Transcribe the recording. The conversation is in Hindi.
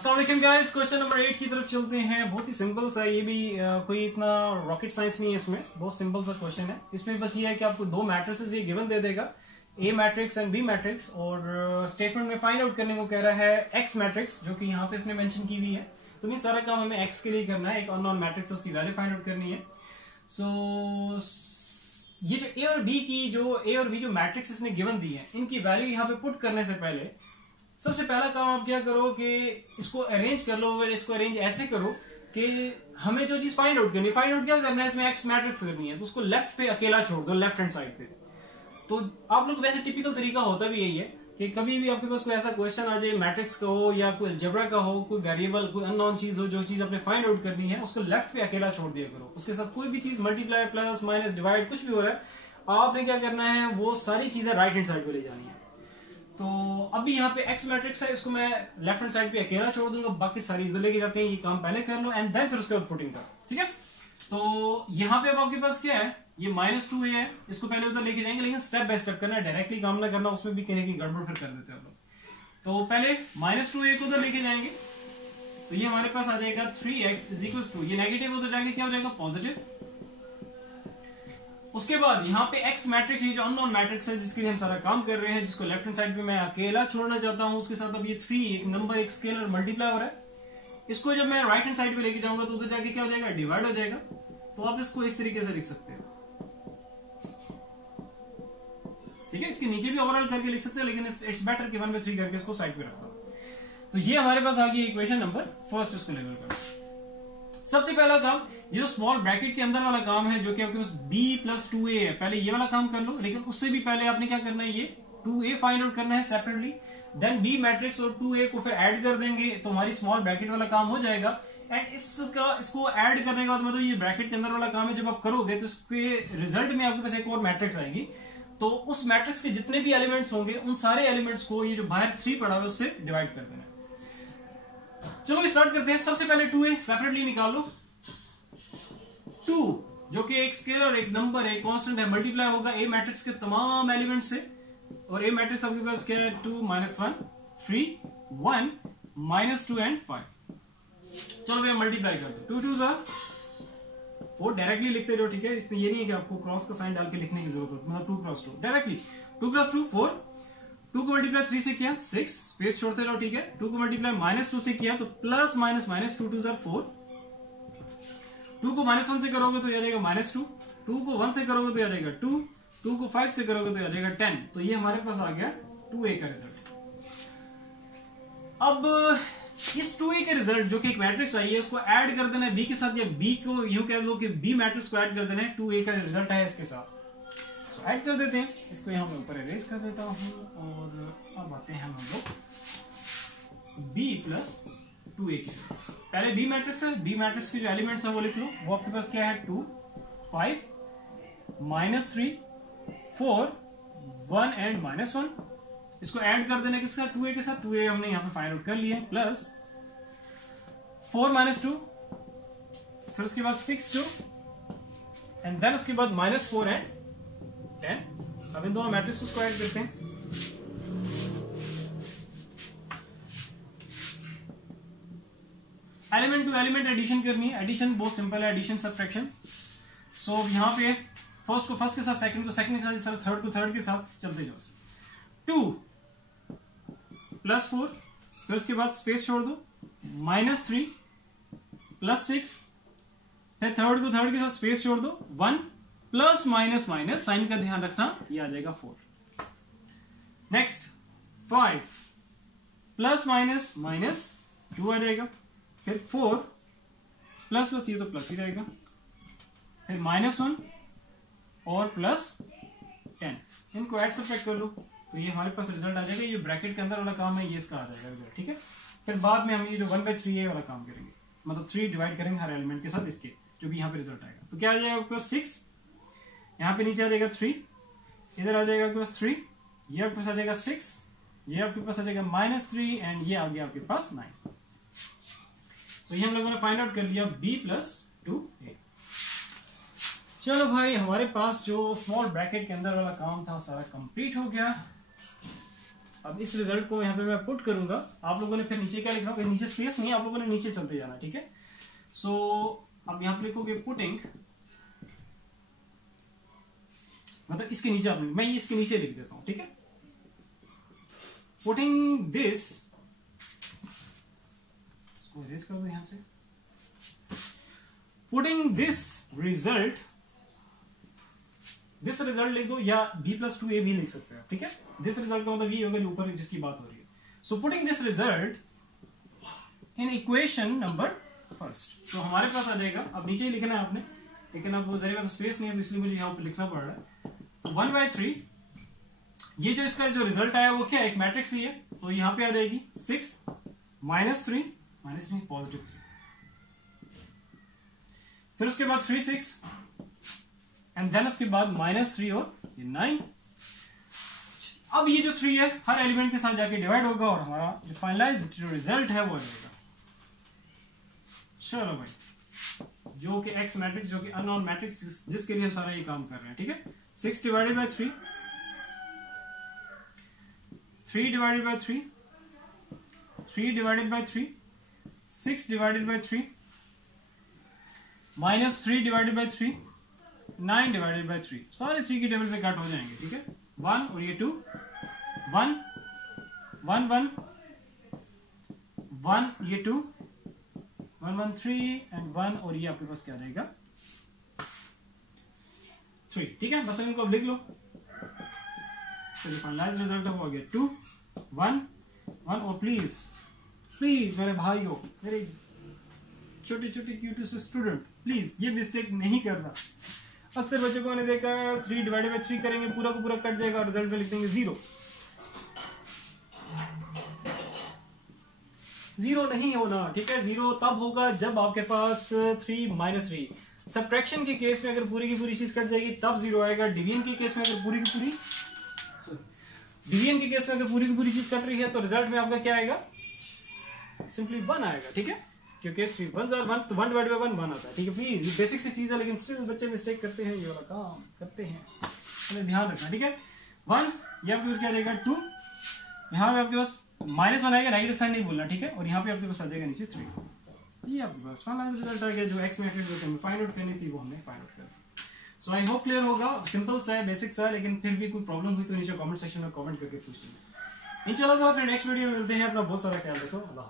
अस्सलाम वालेकुम गाइस, क्वेश्चन नंबर 8 की तरफ चलते हैं। बहुत ही सिंपल सा, ये भी कोई इतना रॉकेट साइंस नहीं है इसमें, बहुत सिंपल सा क्वेश्चन है। इसमें बस ये है कि आपको दो मैट्रिसेस ये गिवन दे देगा, ए मैट्रिक्स एंड बी मैट्रिक्स, और स्टेटमेंट में फाइंड आउट करने को कह रहा है एक्स मैट्रिक्स, जो कि यहाँ पे इसने मेंशन की हुई है। तो नहीं, सारा काम हमें एक्स के लिए करना है, एक अननोन मैट्रिक्स उसकी वैल्यू फाइंड आउट करनी है। सो ये जो ए और बी जो मैट्रिक्स इसने गिवन दी है, इनकी वैल्यू यहाँ पे पुट करने से पहले सबसे पहला काम आप क्या करो कि इसको अरेंज कर लो। इसको अरेंज ऐसे करो कि हमें जो चीज फाइंड आउट करनी है, फाइंड आउट क्या करना है, इसमें एक्स मैट्रिक्स करनी है, तो उसको लेफ्ट पे अकेला छोड़ दो, लेफ्ट हैंड साइड पे। तो आप लोग वैसे टिपिकल तरीका होता भी यही है कि कभी भी आपके पास कोई ऐसा क्वेश्चन आ जाए, मैट्रिक्स का हो या कोई अलजेब्रा का हो, कोई वेरिएबल, कोई अननोन चीज हो, जो चीज आपने फाइंड आउट करनी है, उसको लेफ्ट पे अकेला छोड़ दिया करो। उसके साथ कोई भी चीज मल्टीप्लाई, प्लस, माइनस, डिवाइड कुछ भी हो रहा है, आपने क्या करना है, वो सारी चीजें राइट हैंड साइड पे ले जानी है। तो अभी यहाँ पे एक्स मैट्रिक्स है, इसको मैं लेफ्ट हैंड साइड पे अकेला छोड़ दूंगा, बाकी सारी इधर लेके जाते हैं। ये काम पहले कर लो एंड देन फिर उसके बाद पुटिंग कर, ठीक है। तो यहाँ पे अब आपके पास क्या है, ये -2a है, इसको पहले उधर लेके जाएंगे, लेकिन स्टेप बाय स्टेप करना है, डायरेक्टली काम ना करना, उसमें भी कहीं गड़बड़ फिर कर देते हैं हम लोग। तो पहले -2a को उधर लेके जाएंगे, तो ये हमारे पास आ जाएगा 3x = 2, ये नेगेटिव उधर जाके क्या हो जाएगा, पॉजिटिव। उसके बाद यहाँ पे एक्स मैट्रिक्स, ये जो अननोन मैट्रिक्स है जिसके लिए हम सारा काम कर रहे हैं, जिसको लेफ्ट हैंड साइड पे मैं अकेला छोड़ना चाहता हूं, उसके साथ अब ये 3 एक नंबर, एक स्केलर मल्टीप्लाई हो रहा है। इसको जब मैं राइट हैंड साइड पे लेके जाऊंगा तो उधर जाके क्या हो जाएगा, डिवाइड हो जाएगा। तो आप इसको इस तरीके से लिख सकते हो, ठीक है। इसके नीचे भी ओवरऑल करके लिख सकते हैं, लेकिन इट्स बेटर कि 1/3 करके इसको साइड पे रखता हूं। तो ये हमारे पास आ गई इक्वेशन नंबर फर्स्ट। इसको लेवल कर सबसे पहला काम, ये जो स्मॉल ब्रैकेट के अंदर वाला काम है, जो कि आपके पास b + 2a है, पहले ये वाला काम कर लो। लेकिन उससे भी पहले आपने क्या करना है, ये 2a फाइंड आउट करना है सेपरेटली, देन b मैट्रिक्स और 2a को फिर ऐड कर देंगे, तो हमारी स्मॉल ब्रैकेट वाला काम हो जाएगा। एंड इसको ऐड करने के बाद मतलब ये ब्रैकेट के अंदर वाला काम है, जब आप करोगे तो इसके रिजल्ट में आपके पास एक और मैट्रिक्स आएगी। तो उस मैट्रिक्स के जितने भी एलिमेंट्स होंगे, उन सारे एलिमेंट्स को ये जो बाहर 3 पड़ा हुआ है उससे डिवाइड कर देना। चलो स्टार्ट करते हैं। सबसे पहले 2a सेपरेटली निकालो। 2 जो कि एक स्केलर, एक नंबर, एक कांस्टेंट है, मल्टीप्लाई होगा ए मैट्रिक्स के तमाम एलिमेंट से। और ए मैट्रिक्स आपके पास क्या है, 2 - 1 3 1 -2 एंड 5। चलो भैया मल्टीप्लाई कर दो, 2 2 4 डायरेक्टली लिखते जाओ, ठीक है। इसमें ये नहीं है कि आपको क्रॉस का साइन डाल के लिखने की जरूरत होती, मतलब 2 × 2 डायरेक्टली। 2 × 2 4, 2 को मल्टीप्लाई 3 से किया 6, स्पेस छोड़ते जाओ, ठीक है। 2 को मल्टीप्लाई -2 से किया तो प्लस माइनस माइनस 2 2 4। 2 को -1 से करोगे तो आ जाएगा -2, 2 को 1 से करोगे तो आ जाएगा 2, 2 को 5 से करोगे तो आ जाएगा 10। तो ये हमारे पास आ गया 2a का रिजल्ट। अब इस 2a के रिजल्ट जो कि एक मैट्रिक्स आई है, उसको ऐड कर देना है b के साथ, या b को यूं कह दो कि b मैट्रिक्स को ऐड कर देना है 2a का रिजल्ट है इसके साथ। सो ऐड कर देते हैं, इसको यहां मैं ऊपर इरेज कर देता हूं। और अब आते हैं हम लोग b + 2a के। पहले बी मैट्रिक्स है, बी मैट्रिक्स के जो एलिमेंट्स है वो लिख लो। वो आपके पास क्या है, 2 5 -3 4 1 एंड -1। इसको ऐड कर देना किसका, 2a के साथ। 2a हमने यहां पे फाइंड आउट कर लिया, प्लस 4 - 2, फिर उसके बाद 6 2 एंड देन उसके बाद -4 एंड 10। अब इन दोनों मैट्रिक्स को ऐड करते हैं। एलिमेंट टू एलिमेंट एडिशन करनी है। एडिशन बहुत सिंपल है, एडिशन सब्ट्रैक्शन। सो यहाँ पे फर्स्ट को फर्स्ट के साथ, सेकंड को सेकंड के साथ, इस तरह थर्ड को थर्ड के साथ चलते जाओ। 2 + 4, फिर उसके बाद स्पेस छोड़ दो, -3 + 6, फिर थर्ड को थर्ड के साथ स्पेस छोड़ दो, 1 प्लस माइनस माइनस, साइन का ध्यान रखना, ये आ जाएगा 4। नेक्स्ट 5 प्लस माइनस माइनस 2 आ जाएगा, फिर 4 प्लस प्लस, ये तो प्लस ही रहेगा, फिर -1 और प्लस 10। इनको ऐड सब्ट्रैक्ट कर लो तो ये हमारे पास रिजल्ट आ जाएगा। ये ब्रैकेट के अंदर वाला काम है, ये इसका आ जाएगा रिजल्ट, ठीक है। फिर बाद में हम ये जो 1/3a वाला काम करेंगे, मतलब 3 डिवाइड करेंगे हर एलिमेंट के साथ इसके, जो भी यहाँ पे रिजल्ट आएगा। तो क्या आ जाएगा आपके पास 6, यहाँ पे नीचे आ जाएगा 3, इधर आ जाएगा आपके पास 3, ये आपके पास आ जाएगा 6, ये आपके पास आ जाएगा -3 एंड ये आ गया आपके पास 9। तो ये हम लोगों ने फाइंड आउट कर लिया b + 2a। चलो भाई, हमारे पास जो स्मॉल ब्रैकेट के अंदर वाला काम था सारा कंप्लीट हो गया। अब इस रिजल्ट को यहाँ पे मैं पुट करूंगा, आप लोगों ने फिर नीचे क्या लिखना होगा, नीचे स्पेस नहीं, आप लोगों ने नीचे चलते जाना, ठीक है। सो अब यहाँ पे लिखोगे पुटिंग, मतलब इसके नीचे आप, मैं इसके नीचे लिख देता हूं, ठीक है। पुटिंग दिस, इसको इरेज कर दो यहां से, पुटिंग दिस रिजल्ट लिख दो, या b+2a भी लिख सकते हो, ठीक है। दिस रिजल्ट का मतलब ये होगा जो ऊपर जिसकी बात हो रही है। So putting this result in equation number first, तो हमारे पास आ जाएगा, अब नीचे ही लिखना है आपने, लेकिन अब वो जरा स्पेस नहीं है तो इसलिए मुझे यहाँ पे लिखना पड़ रहा है। 1/3, ये जो इसका जो रिजल्ट आया वो क्या है, एक मैट्रिक्स ही है, तो यहां पे आ जाएगी 6 -3 पॉजिटिव 3, फिर उसके बाद 3 6 एंड देन उसके बाद -3 और ये 9। अब ये जो 3 है हर एलिमेंट के साथ जाके डिवाइड होगा और हमारा जो फाइनलाइज्ड रिजल्ट है वो आ जाएगा। चलो भाई, जो कि एक्स मैट्रिक्स, जो कि अननोन मैट्रिक्स, जिसके लिए हम सारा ये काम कर रहे हैं, ठीक है। 6 divided by 3, 3 divided by 3, 3 divided by 3, 6 divided by 3, -3 divided by 3, 9 divided by 3, सारे 3 की टेबल पे कट हो जाएंगे, ठीक है। 1 और ये 2, 1 1 1 1, ये 2 1 1 3 एंड 1, और ये आपके पास क्या रहेगा 3, ठीक है। बस इनको अब लिख लो, तो फाइनलाइज्ड रिजल्ट है वो हो गया 2 1 1। और प्लीज मेरे भाइयों, मेरे छोटे छोटे क्यूट से स्टूडेंट, प्लीज ये मिस्टेक नहीं करना। अक्सर बच्चों को मैंने देखा 3 डिवाइडेड बाय 3 करेंगे, पूरा का पूरा कट जाएगा और रिजल्ट में लिख देंगे 0। 0 नहीं होना, ठीक है। 0 तब होगा जब आपके पास 3 -3, सब्ट्रैक्शन के केस में अगर पूरी की पूरी चीज कट जाएगी तब 0 आएगा। डिवीजन के केस में अगर पूरी की पूरी चीज कट रही है तो रिजल्ट में आपका क्या आएगा, सिंपली 1 आएगा, ठीक है। क्योंकि 3 1 1, तो 1 डिवाइडेड बाय 1 आता है, ठीक है। प्लीज ये बेसिक सी चीज है, लेकिन स्टिल बच्चे मिस्टेक करते हैं, ये वाला काम करते हैं, हमें ध्यान रखना, ठीक है। 1, ये आपके पास क्या रहेगा 2, यहाँ पे आपके पास -1 आएगा, नेगेटिव साइन नहीं बोलना, ठीक है। और यहाँ पे आपके पास आ जाएगा नीचे 3, ये आपके पास फाइनल रिजल्ट आ गया। जो एक्स मैट्रिक्स हमें फाइंड आउट करनी थी वो हमने फाइंड आउट कर दी। सो आई होप क्लियर होगा, सिंपल सा है, बेसिक सा है, लेकिन फिर भी कोई प्रॉब्लम हुई तो नीचे कमेंट सेक्शन में कमेंट करके पूछ लेना। इंशाल्लाह तो अपने नेक्स्ट वीडियो में मिलते हैं। अपना बहुत सारा ख्याल रखो, अल्लाह।